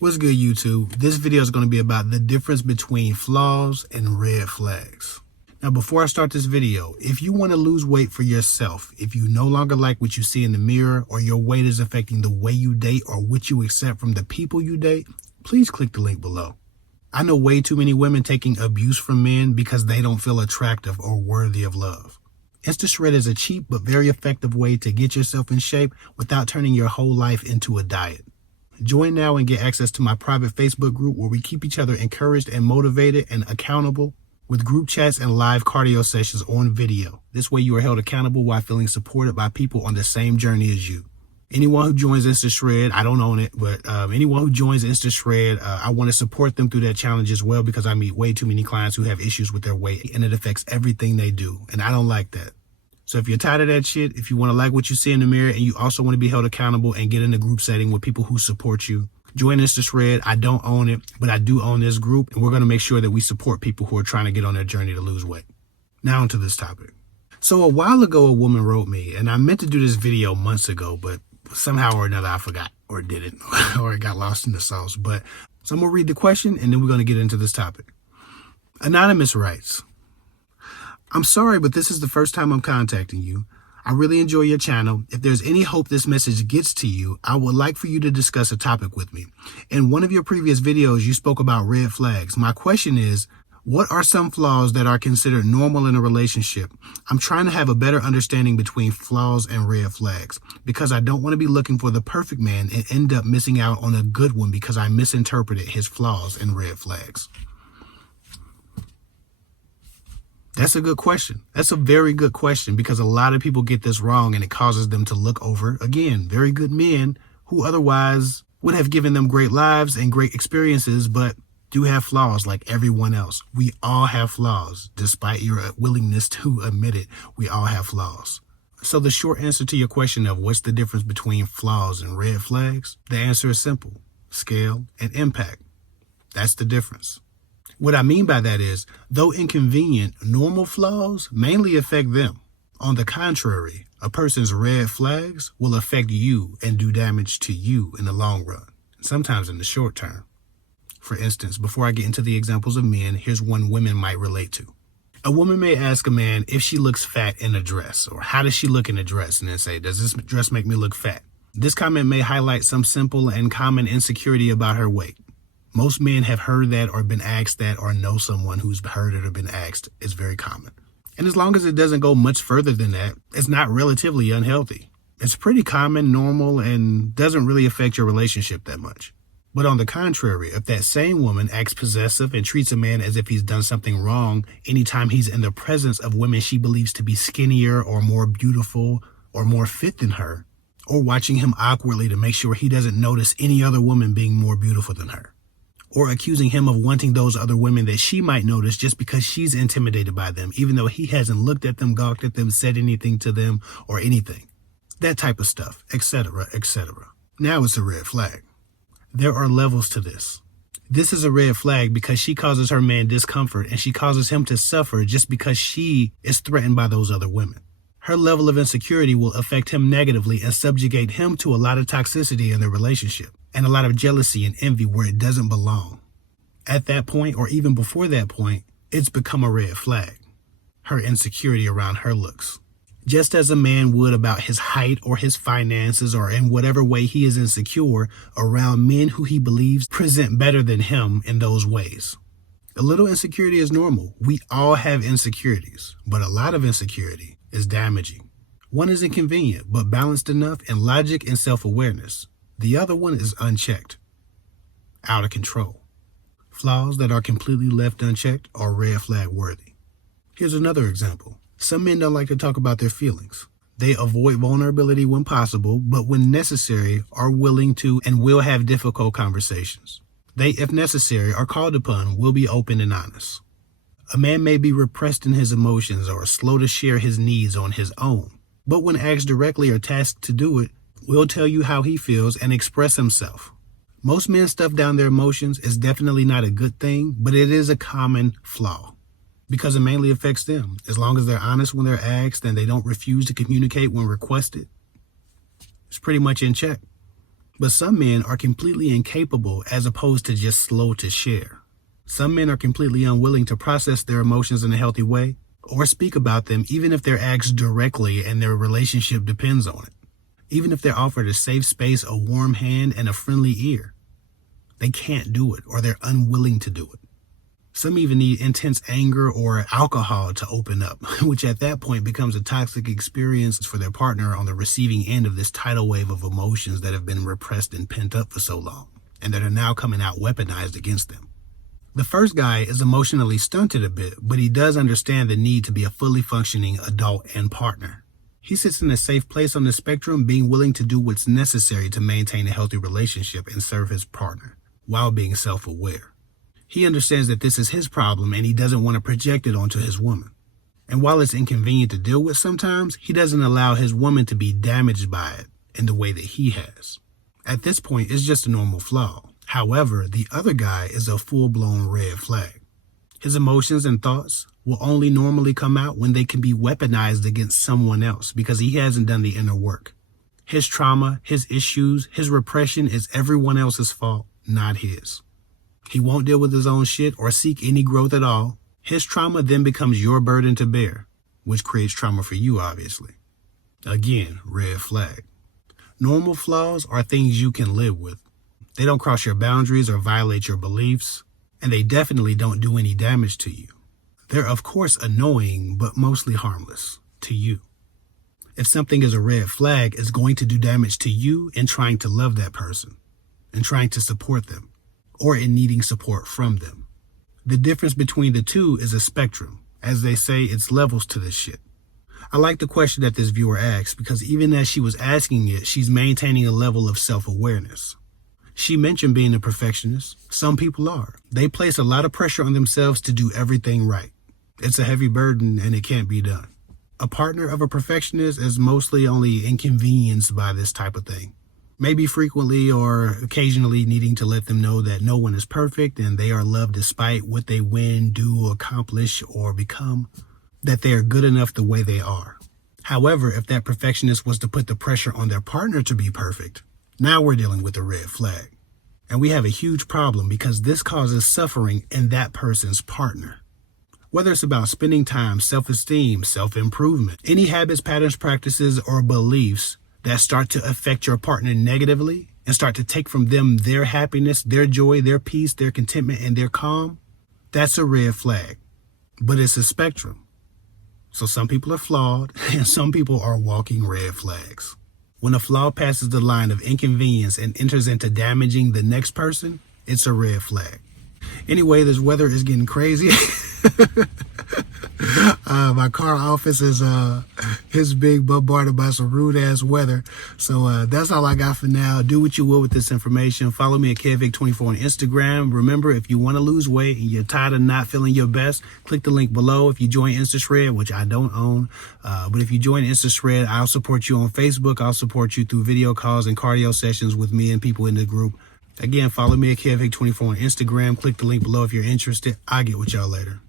What's good, YouTube? This video is going to be about the difference between flaws and red flags. Now, before I start this video, if you want to lose weight for yourself, if you no longer like what you see in the mirror, or your weight is affecting the way you date or what you accept from the people you date, please click the link below. I know way too many women taking abuse from men because they don't feel attractive or worthy of love. Insta-Shred is a cheap but very effective way to get yourself in shape without turning your whole life into a diet. Join now and get access to my private Facebook group where we keep each other encouraged and motivated and accountable with group chats and live cardio sessions on video. This way you are held accountable while feeling supported by people on the same journey as you. Anyone who joins Insta-Shred, I don't own it, but anyone who joins Insta-Shred, I want to support them through that challenge as well because I meet way too many clients who have issues with their weight and it affects everything they do. And I don't like that. So if you're tired of that shit, if you want to like what you see in the mirror and you also want to be held accountable and get in a group setting with people who support you, join Insta-Shred. I don't own it, but I do own this group, and we're going to make sure that we support people who are trying to get on their journey to lose weight. Now onto this topic. So a while ago, a woman wrote me, and I meant to do this video months ago, but somehow or another I forgot or didn't, or it got lost in the sauce. But so I'm going to read the question, and then we're going to get into this topic. Anonymous writes, I'm sorry, but this is the first time I'm contacting you. I really enjoy your channel. If there's any hope this message gets to you, I would like for you to discuss a topic with me. In one of your previous videos, you spoke about red flags. My question is, what are some flaws that are considered normal in a relationship? I'm trying to have a better understanding between flaws and red flags because I don't want to be looking for the perfect man and end up missing out on a good one because I misinterpreted his flaws and red flags. That's a good question. That's a very good question because a lot of people get this wrong and it causes them to look over, again, very good men who otherwise would have given them great lives and great experiences, but do have flaws like everyone else. We all have flaws, despite your willingness to admit it. We all have flaws. So the short answer to your question of what's the difference between flaws and red flags, the answer is simple: scale and impact. That's the difference. What I mean by that is, though inconvenient, normal flaws mainly affect them. On the contrary, a person's red flags will affect you and do damage to you in the long run, sometimes in the short term. For instance, before I get into the examples of men, here's one women might relate to. A woman may ask a man if she looks fat in a dress, or how does she look in a dress, and then say, does this dress make me look fat? This comment may highlight some simple and common insecurity about her weight. Most men have heard that or been asked that or know someone who's heard it or been asked. It's very common. And as long as it doesn't go much further than that, it's not relatively unhealthy. It's pretty common, normal, and doesn't really affect your relationship that much. But on the contrary, if that same woman acts possessive and treats a man as if he's done something wrong anytime he's in the presence of women she believes to be skinnier or more beautiful or more fit than her, or watching him awkwardly to make sure he doesn't notice any other woman being more beautiful than her, or accusing him of wanting those other women that she might notice just because she's intimidated by them, even though he hasn't looked at them, gawked at them, said anything to them, or anything. That type of stuff, etc., etc. Now it's a red flag. There are levels to this. This is a red flag because she causes her man discomfort and she causes him to suffer just because she is threatened by those other women. Her level of insecurity will affect him negatively and subjugate him to a lot of toxicity in their relationship, and a lot of jealousy and envy where it doesn't belong. At that point, or even before that point, it's become a red flag. Her insecurity around her looks. Just as a man would about his height or his finances or in whatever way he is insecure around men who he believes present better than him in those ways. A little insecurity is normal. We all have insecurities, but a lot of insecurity is damaging. One is inconvenient, but balanced enough in logic and self-awareness. The other one is unchecked, out of control. Flaws that are completely left unchecked are red flag worthy. Here's another example. Some men don't like to talk about their feelings. They avoid vulnerability when possible, but when necessary are willing to and will have difficult conversations. They, if necessary, are called upon, will be open and honest. A man may be repressed in his emotions or slow to share his needs on his own, but when asked directly or tasked to do it, will tell you how he feels and express himself. Most men stuff down their emotions is definitely not a good thing, but it is a common flaw because it mainly affects them. As long as they're honest when they're asked and they don't refuse to communicate when requested, it's pretty much in check. But some men are completely incapable as opposed to just slow to share. Some men are completely unwilling to process their emotions in a healthy way or speak about them even if they're asked directly and their relationship depends on it. Even if they're offered a safe space, a warm hand, and a friendly ear. They can't do it or they're unwilling to do it. Some even need intense anger or alcohol to open up, which at that point becomes a toxic experience for their partner on the receiving end of this tidal wave of emotions that have been repressed and pent up for so long, and that are now coming out weaponized against them. The first guy is emotionally stunted a bit, but he does understand the need to be a fully functioning adult and partner. He sits in a safe place on the spectrum, being willing to do what's necessary to maintain a healthy relationship and serve his partner, while being self-aware. He understands that this is his problem and he doesn't want to project it onto his woman. And while it's inconvenient to deal with sometimes, he doesn't allow his woman to be damaged by it in the way that he has. At this point, it's just a normal flaw. However, the other guy is a full-blown red flag. His emotions and thoughts will only normally come out when they can be weaponized against someone else because he hasn't done the inner work. His trauma, his issues, his repression is everyone else's fault, not his. He won't deal with his own shit or seek any growth at all. His trauma then becomes your burden to bear, which creates trauma for you, obviously. Again, red flag. Normal flaws are things you can live with. They don't cross your boundaries or violate your beliefs, and they definitely don't do any damage to you. They're of course annoying, but mostly harmless to you. If something is a red flag, it's going to do damage to you in trying to love that person, and trying to support them, or in needing support from them. The difference between the two is a spectrum. As they say, it's levels to this shit. I like the question that this viewer asked because even as she was asking it, she's maintaining a level of self-awareness. She mentioned being a perfectionist. Some people are. They place a lot of pressure on themselves to do everything right. It's a heavy burden and it can't be done. A partner of a perfectionist is mostly only inconvenienced by this type of thing. Maybe frequently or occasionally needing to let them know that no one is perfect and they are loved despite what they win, do, accomplish, or become, that they are good enough the way they are. However, if that perfectionist was to put the pressure on their partner to be perfect, now we're dealing with a red flag. And we have a huge problem because this causes suffering in that person's partner. Whether it's about spending time, self-esteem, self-improvement, any habits, patterns, practices, or beliefs that start to affect your partner negatively and start to take from them their happiness, their joy, their peace, their contentment, and their calm, that's a red flag. But it's a spectrum. So some people are flawed and some people are walking red flags. When a flaw passes the line of inconvenience and enters into damaging the next person, it's a red flag. Anyway, this weather is getting crazy. My car office is being bombarded by some rude ass weather. So that's all I got for now. Do what you will with this information. Follow me at KevVic24 on Instagram. Remember, if you want to lose weight and you're tired of not feeling your best, click the link below. If you join InstaShred, which I don't own, but if you join InstaShred, I'll support you on Facebook. I'll support you through video calls and cardio sessions with me and people in the group. Again, follow me at KevVic24 on Instagram. Click the link below if you're interested. I'll get with y'all later.